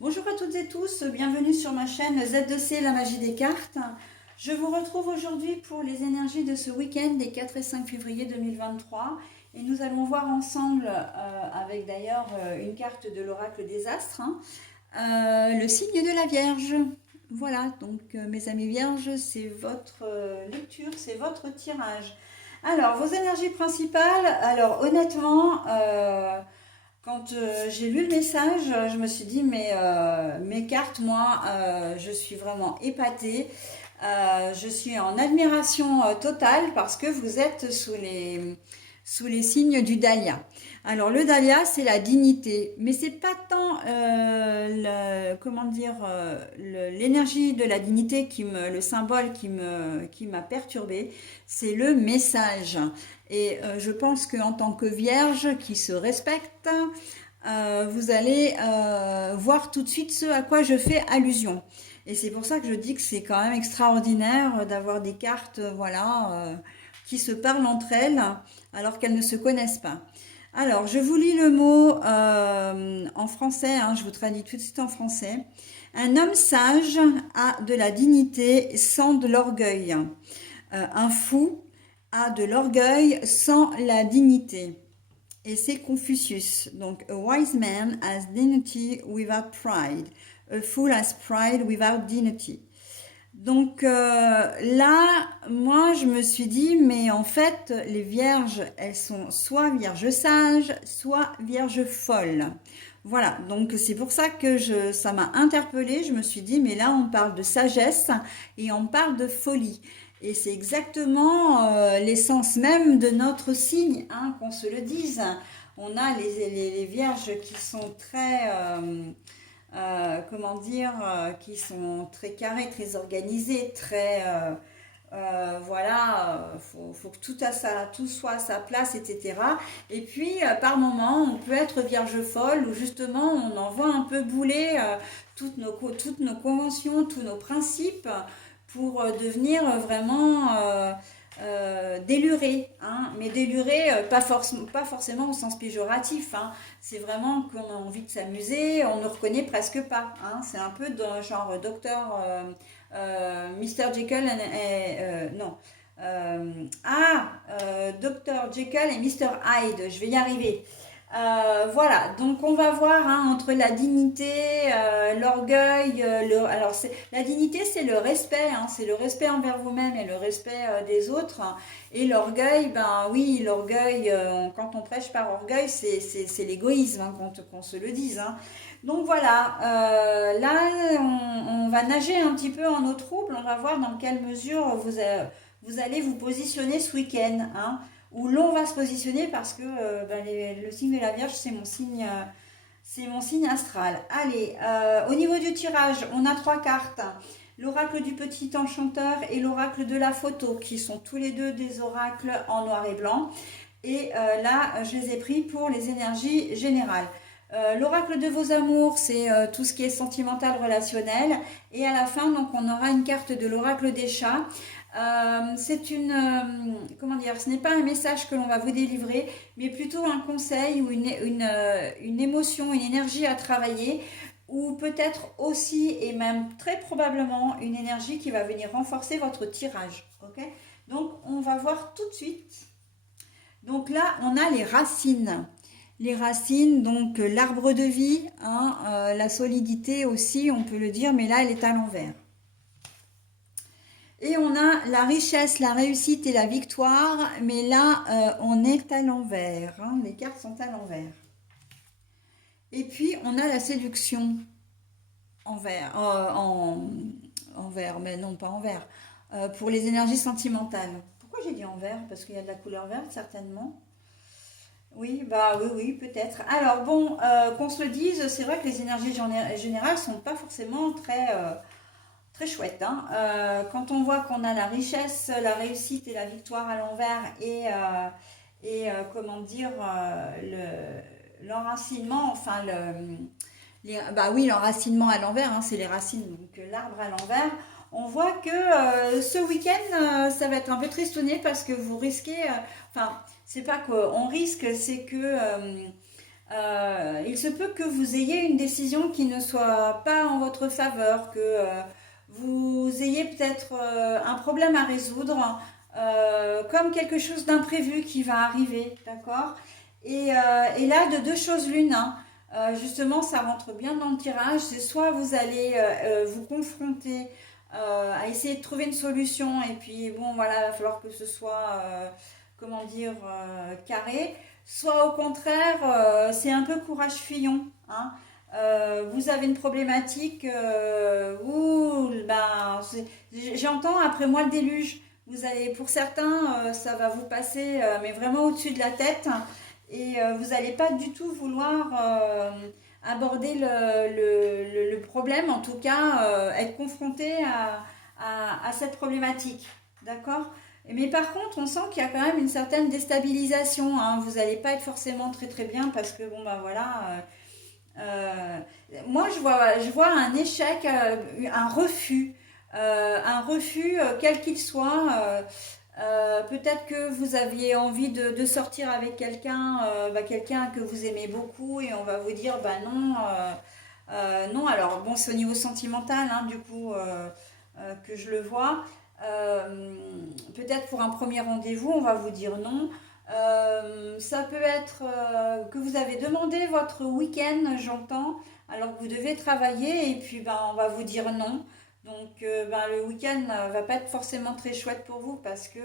Bonjour à toutes et tous, bienvenue sur ma chaîne Z2C, la magie des cartes. Je vous retrouve aujourd'hui pour les énergies de ce week-end des 4 et 5 février 2023. Et nous allons voir ensemble, avec d'ailleurs une carte de l'oracle des astres, le signe de la Vierge. Voilà, donc mes amis vierges, c'est votre lecture, c'est votre tirage. Alors, vos énergies principales, alors honnêtement... quand j'ai lu le message, je me suis dit, mais mes cartes, moi, je suis vraiment épatée. Je suis en admiration totale parce que vous êtes sous les signes du Dahlia. Alors, le Dahlia, c'est la dignité, mais c'est pas tant, comment dire, l'énergie de la dignité le symbole qui m'a perturbée, c'est le message. Et je pense qu'en tant que vierge qui se respecte, vous allez voir tout de suite ce à quoi je fais allusion. Et c'est pour ça que je dis que c'est quand même extraordinaire d'avoir des cartes, voilà, qui se parlent entre elles alors qu'elles ne se connaissent pas. Alors, je vous lis le mot en français, hein, je vous traduis tout de suite en français. Un homme sage a de la dignité sans de l'orgueil. Un fou a de l'orgueil sans la dignité. Et c'est Confucius. Donc, a wise man has dignity without pride. A fool has pride without dignity. Donc là, moi, je me suis dit, mais en fait, les vierges, elles sont soit vierges sages, soit vierges folles. Voilà, donc c'est pour ça que ça m'a interpellée. Je me suis dit, mais là, on parle de sagesse et on parle de folie. Et c'est exactement l'essence même de notre signe, hein, qu'on se le dise. On a les vierges qui sont très... comment dire, qui sont très carrés, très organisés, très... voilà, faut que tout soit à sa place, etc. Et puis, par moment, on peut être vierge folle où justement on envoie un peu bouler toutes nos conventions, tous nos principes pour devenir vraiment déluré, hein, mais déluré pas forcément au sens péjoratif, hein. C'est vraiment qu'on a envie de s'amuser, on ne reconnaît presque pas, hein. C'est un peu dans genre docteur Mr. Jekyll non. Dr. Jekyll et Mr. Hyde, je vais y arriver. Voilà, donc on va voir, hein, entre la dignité, l'orgueil, alors la dignité c'est le respect, hein, c'est le respect envers vous-même et le respect des autres. Et l'orgueil, ben oui, l'orgueil, quand on prêche par orgueil, c'est l'égoïsme, hein, qu'on se le dise, hein. Donc voilà, là on va nager un petit peu en eau trouble, on va voir dans quelle mesure vous allez vous positionner ce week-end, hein, où l'on va se positionner parce que le signe de la Vierge, c'est mon signe astral. Allez, au niveau du tirage, on a 3 cartes. L'oracle du petit enchanteur et l'oracle de la photo, qui sont tous les deux des oracles en noir et blanc. Et là, je les ai pris pour les énergies générales. L'oracle de vos amours, c'est tout ce qui est sentimental, relationnel. Et à la fin, donc, on aura une carte de l'oracle des chats. C'est comment dire, ce n'est pas un message que l'on va vous délivrer, mais plutôt un conseil ou une émotion, une énergie à travailler, ou peut-être aussi et même très probablement une énergie qui va venir renforcer votre tirage. Ok? Donc on va voir tout de suite. Donc là, on a les racines. Les racines, donc l'arbre de vie, hein, la solidité aussi, on peut le dire, mais là, elle est à l'envers. Et on a la richesse, la réussite et la victoire, mais là, on est à l'envers, hein, les cartes sont à l'envers. Et puis, on a la séduction en vert, en vert, mais non pas en vert, pour les énergies sentimentales. Pourquoi j'ai dit en vert? Parce qu'il y a de la couleur verte, certainement. Oui, bah oui, oui, peut-être. Alors bon, qu'on se le dise, c'est vrai que les énergies générales sont pas forcément très chouette, hein. Quand on voit qu'on a la richesse, la réussite et la victoire à l'envers comment dire, l'enracinement, enfin bah oui, l'enracinement à l'envers, hein, c'est les racines, donc l'arbre à l'envers. On voit que ce week-end, ça va être un peu tristouné parce que vous risquez, enfin, c'est pas qu'on risque, c'est que Il se peut que vous ayez une décision qui ne soit pas en votre faveur, que vous ayez peut-être un problème à résoudre, comme quelque chose d'imprévu qui va arriver, d'accord? Et là, de deux choses l'une, hein. Justement, ça rentre bien dans le tirage. C'est soit vous allez vous confronter à essayer de trouver une solution, et puis bon, voilà, il va falloir que ce soit, comment dire, carré. Soit au contraire, c'est un peu courage fuyant, hein. Vous avez une problématique où, ben, j'entends après moi le déluge. Vous allez, pour certains, ça va vous passer, mais vraiment au-dessus de la tête, et vous n'allez pas du tout vouloir aborder le problème, en tout cas être confronté à cette problématique. D'accord? Mais par contre, on sent qu'il y a quand même une certaine déstabilisation, hein. Vous n'allez pas être forcément très très bien parce que, bon, ben voilà. Moi, je vois un échec, un refus quel qu'il soit. Peut-être que vous aviez envie de sortir avec quelqu'un, quelqu'un que vous aimez beaucoup, et on va vous dire, bah non, non. Alors bon, c'est au niveau sentimental, hein, du coup, que je le vois. Peut-être pour un premier rendez-vous, on va vous dire non. Ça peut être que vous avez demandé votre week-end, j'entends, alors que vous devez travailler, et puis ben, on va vous dire non. Donc ben, le week-end va pas être forcément très chouette pour vous, parce que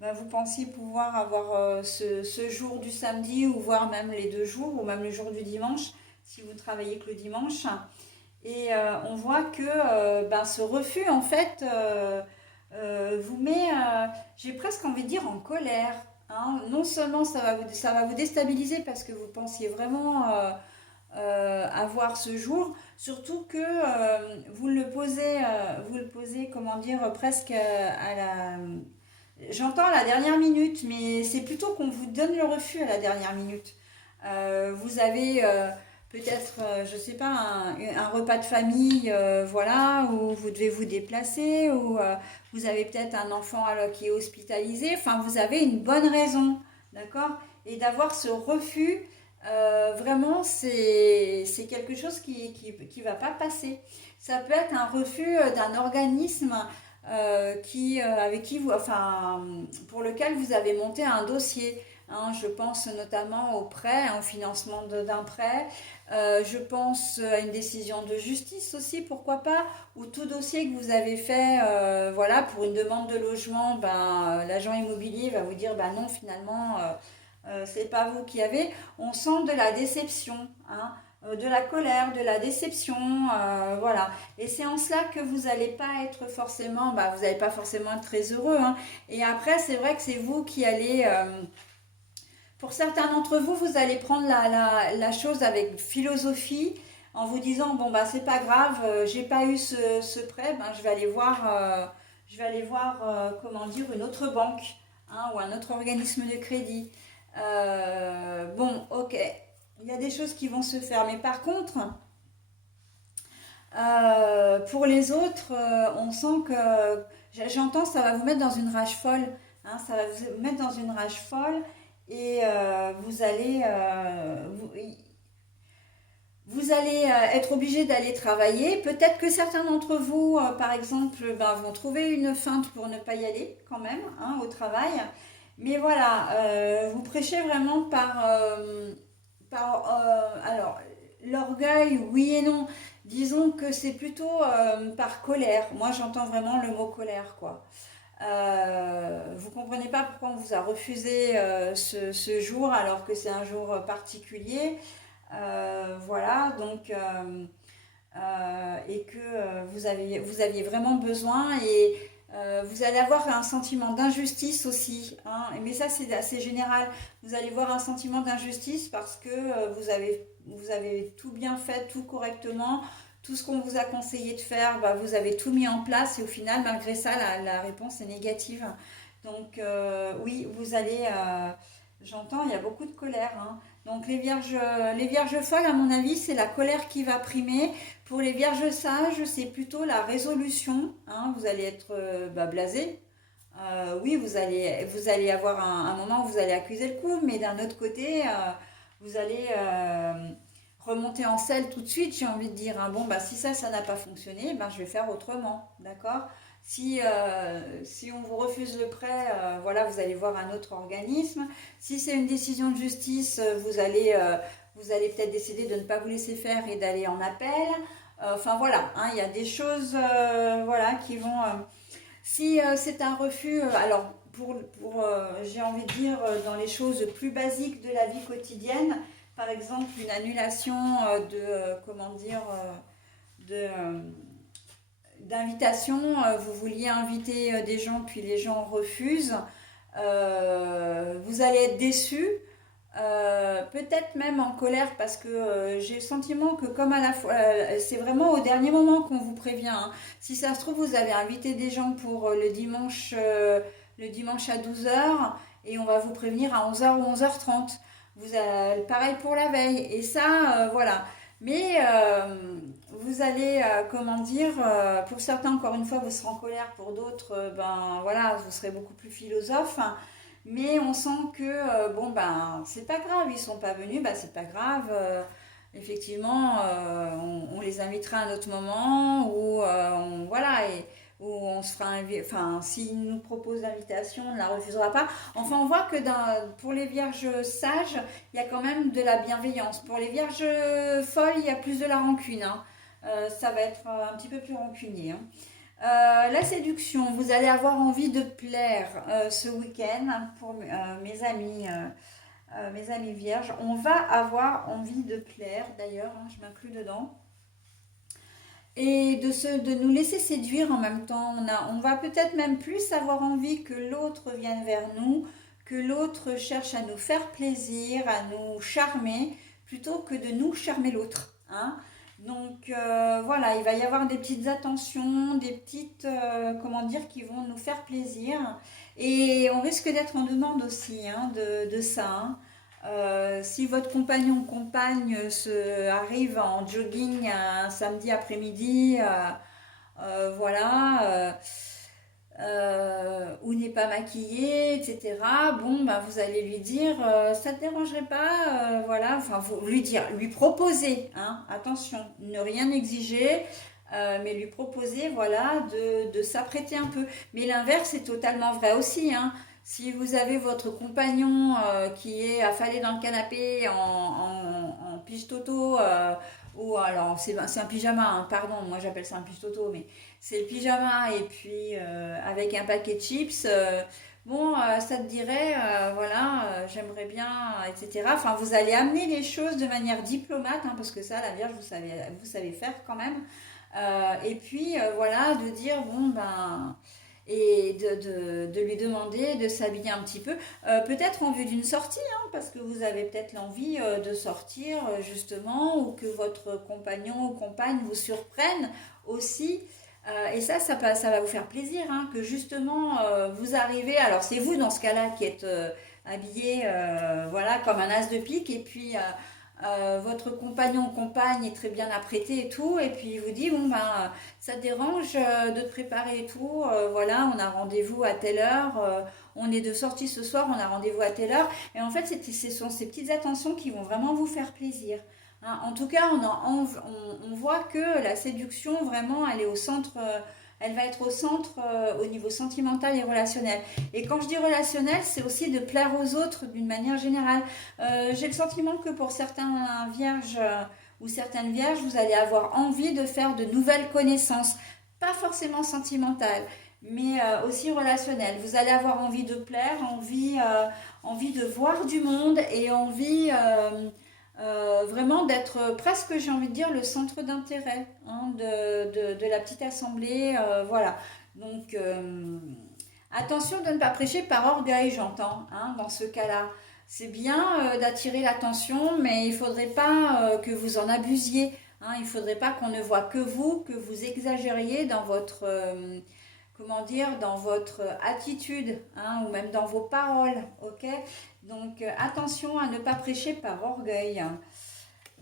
ben, vous pensiez pouvoir avoir ce jour du samedi, ou voire même les deux jours, ou même le jour du dimanche, si vous travaillez que le dimanche. Et on voit que ben, ce refus, en fait, vous met, j'ai presque envie de dire, en colère, hein. Non seulement ça va vous déstabiliser parce que vous pensiez vraiment avoir ce jour, surtout que vous le posez, comment dire, presque à la... J'entends à la dernière minute, mais c'est plutôt qu'on vous donne le refus à la dernière minute. Vous avez peut-être, je sais pas, un repas de famille, voilà, où vous devez vous déplacer, ou vous avez peut-être un enfant alors, qui est hospitalisé. Enfin, vous avez une bonne raison, d'accord? Et d'avoir ce refus, vraiment, c'est quelque chose qui va pas passer. Ça peut être un refus d'un organisme avec qui vous, enfin, pour lequel vous avez monté un dossier, hein. Je pense notamment au prêt, au financement d'un prêt. Je pense à une décision de justice aussi, pourquoi pas, ou tout dossier que vous avez fait, voilà, pour une demande de logement, ben, l'agent immobilier va vous dire, ben non, finalement, c'est pas vous qui avez. On sent de la déception, hein, de la colère, de la déception, voilà. Et c'est en cela que vous n'allez pas être forcément, bah, vous n'allez pas forcément être très heureux, hein. Et après, c'est vrai que c'est vous qui allez, pour certains d'entre vous, vous allez prendre la chose avec philosophie, en vous disant, bon, bah, c'est pas grave, j'ai pas eu ce prêt, ben, je vais aller voir, comment dire, une autre banque, hein, ou un autre organisme de crédit. Bon, ok, il y a des choses qui vont se faire, mais par contre, pour les autres, on sent que, j'entends, ça va vous mettre dans une rage folle, hein, ça va vous mettre dans une rage folle, et vous allez, vous allez être obligé d'aller travailler. Peut-être que certains d'entre vous, par exemple, ben, vont trouver une feinte pour ne pas y aller quand même, hein, au travail. Mais voilà, vous prêchez vraiment alors, l'orgueil, oui et non. Disons que c'est plutôt par colère. Moi, j'entends vraiment le mot colère, quoi. Vous comprenez pas pourquoi on vous a refusé ce jour, alors que c'est un jour particulier. Voilà, donc et que vous aviez vraiment besoin, et vous allez avoir un sentiment d'injustice aussi, hein. Mais ça, c'est assez général. Vous allez voir un sentiment d'injustice parce que vous avez tout bien fait, tout correctement. Tout ce qu'on vous a conseillé de faire, bah, vous avez tout mis en place, et au final, malgré ça, la réponse est négative. Donc oui, vous allez, j'entends, il y a beaucoup de colère, hein. Donc les vierges folles, à mon avis, c'est la colère qui va primer. Pour les vierges sages, c'est plutôt la résolution, hein. Vous allez être bah, blasé. Oui, vous allez avoir un moment où vous allez accuser le coup, mais d'un autre côté, vous allez remonter en selle tout de suite, j'ai envie de dire, hein. Bon, bah, si ça n'a pas fonctionné, ben, je vais faire autrement, d'accord? Si on vous refuse le prêt, voilà, vous allez voir un autre organisme. Si c'est une décision de justice, vous allez peut-être décider de ne pas vous laisser faire et d'aller en appel. Enfin voilà, hein, il y a des choses voilà, qui vont... si c'est un refus, alors j'ai envie de dire, dans les choses plus basiques de la vie quotidienne, par exemple une annulation comment dire, d'invitation, vous vouliez inviter des gens puis les gens refusent, vous allez être déçu. Peut-être même en colère parce que j'ai le sentiment que comme à la fois c'est vraiment au dernier moment qu'on vous prévient, hein. Si ça se trouve vous avez invité des gens pour le dimanche à 12 h et on va vous prévenir à 11 h ou 11 h 30. Vous avez pareil pour la veille et ça voilà. Mais vous allez comment dire, pour certains encore une fois vous serez en colère, pour d'autres ben voilà, vous serez beaucoup plus philosophe, hein. Mais on sent que, bon, ben, c'est pas grave, ils sont pas venus, ben, c'est pas grave. Effectivement, on les invitera à un autre moment, ou voilà, où on se fera enfin, s'ils nous proposent l'invitation, on ne la refusera pas. Enfin, on voit que pour les vierges sages, il y a quand même de la bienveillance. Pour les vierges folles, il y a plus de la rancune, hein. Ça va être un petit peu plus rancunier, hein. La séduction, vous allez avoir envie de plaire ce week-end pour mes amis vierges. On va avoir envie de plaire, d'ailleurs, hein, je m'inclus dedans. Et de nous laisser séduire en même temps. On va peut-être même plus avoir envie que l'autre vienne vers nous, que l'autre cherche à nous faire plaisir, à nous charmer, plutôt que de nous charmer l'autre, hein. Donc voilà, il va y avoir des petites attentions, des petites, comment dire, qui vont nous faire plaisir. Et on risque d'être en demande aussi, hein, de ça, hein. Si votre compagnon ou compagne arrive en jogging un samedi après-midi, voilà, ou n'est pas maquillé, etc. Bon, ben, vous allez lui dire, ça te dérangerait pas, voilà, enfin, vous lui dire, lui proposer, hein, attention, ne rien exiger, mais lui proposer, voilà, de s'apprêter un peu. Mais l'inverse est totalement vrai aussi, hein. Si vous avez votre compagnon qui est affalé dans le canapé en pige-toto, ou alors c'est un pyjama, hein, pardon, moi j'appelle ça un pige-toto, mais c'est le pyjama et puis avec un paquet de chips, bon, ça te dirait, voilà, j'aimerais bien, etc. Enfin, vous allez amener les choses de manière diplomate, hein, parce que ça, la Vierge, vous savez faire quand même. Et puis, voilà, de dire, bon, ben, et de lui demander de s'habiller un petit peu, peut-être en vue d'une sortie, hein, parce que vous avez peut-être l'envie de sortir, justement, ou que votre compagnon ou compagne vous surprenne aussi. Et ça va vous faire plaisir, hein, que justement vous arrivez, alors c'est vous dans ce cas-là qui êtes habillé voilà, comme un as de pique, et puis votre compagnon ou compagne est très bien apprêté et tout, et puis il vous dit, bon ben ça te dérange de te préparer et tout, voilà, on a rendez-vous à telle heure, on est de sortie ce soir, on a rendez-vous à telle heure, et en fait ce sont ces petites attentions qui vont vraiment vous faire plaisir. Hein, en tout cas, on voit que la séduction, vraiment, elle est au centre, elle va être au centre au niveau sentimental et relationnel. Et quand je dis relationnel, c'est aussi de plaire aux autres d'une manière générale. J'ai le sentiment que pour certains vierges ou certaines vierges, vous allez avoir envie de faire de nouvelles connaissances, pas forcément sentimentales, mais aussi relationnelles. Vous allez avoir envie de plaire, envie de voir du monde et envie... vraiment d'être presque, j'ai envie de dire, le centre d'intérêt, hein, de la petite assemblée, voilà. Donc, attention de ne pas prêcher par orgueil, j'entends, hein, dans ce cas-là. C'est bien d'attirer l'attention, mais il ne faudrait pas que vous en abusiez, hein, il ne faudrait pas qu'on ne voit que vous exagériez dans votre... comment dire, dans votre attitude, hein, ou même dans vos paroles, ok? Donc attention à ne pas prêcher par orgueil.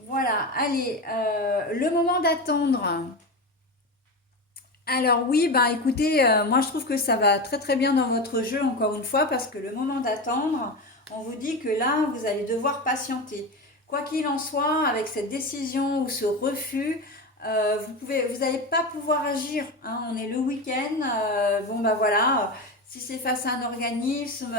Voilà, allez, le moment d'attendre. Alors oui, bah écoutez, moi je trouve que ça va très très bien dans votre jeu, encore une fois, parce que le moment d'attendre, on vous dit que là, vous allez devoir patienter. Quoi qu'il en soit, avec cette décision ou ce refus, vous n'allez pas pouvoir agir, hein. On est le week-end, bon ben voilà, si c'est face à un organisme,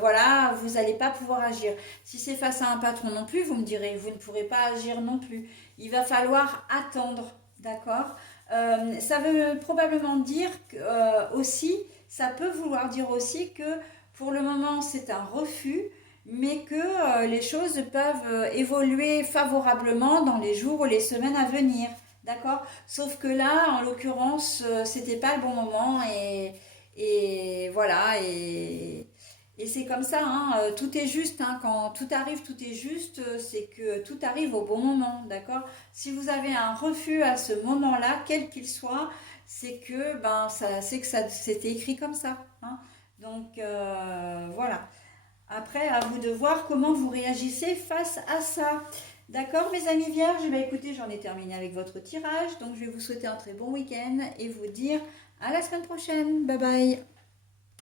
voilà, vous n'allez pas pouvoir agir. Si c'est face à un patron non plus, vous me direz, vous ne pourrez pas agir non plus. Il va falloir attendre, d'accord? Ça veut probablement dire que, aussi, ça peut vouloir dire aussi que pour le moment c'est un refus, mais que les choses peuvent évoluer favorablement dans les jours ou les semaines à venir. D'accord? Sauf que là, en l'occurrence, c'était pas le bon moment et voilà. Et c'est comme ça, hein, tout est juste, hein, quand tout arrive, tout est juste, c'est que tout arrive au bon moment. D'accord? Si vous avez un refus à ce moment-là, quel qu'il soit, c'est que ça c'était écrit comme ça. Hein. Donc voilà. Après, à vous de voir comment vous réagissez face à ça. D'accord, mes amis vierges? Bah, écoutez, j'en ai terminé avec votre tirage. Donc, je vais vous souhaiter un très bon week-end et vous dire à la semaine prochaine. Bye bye.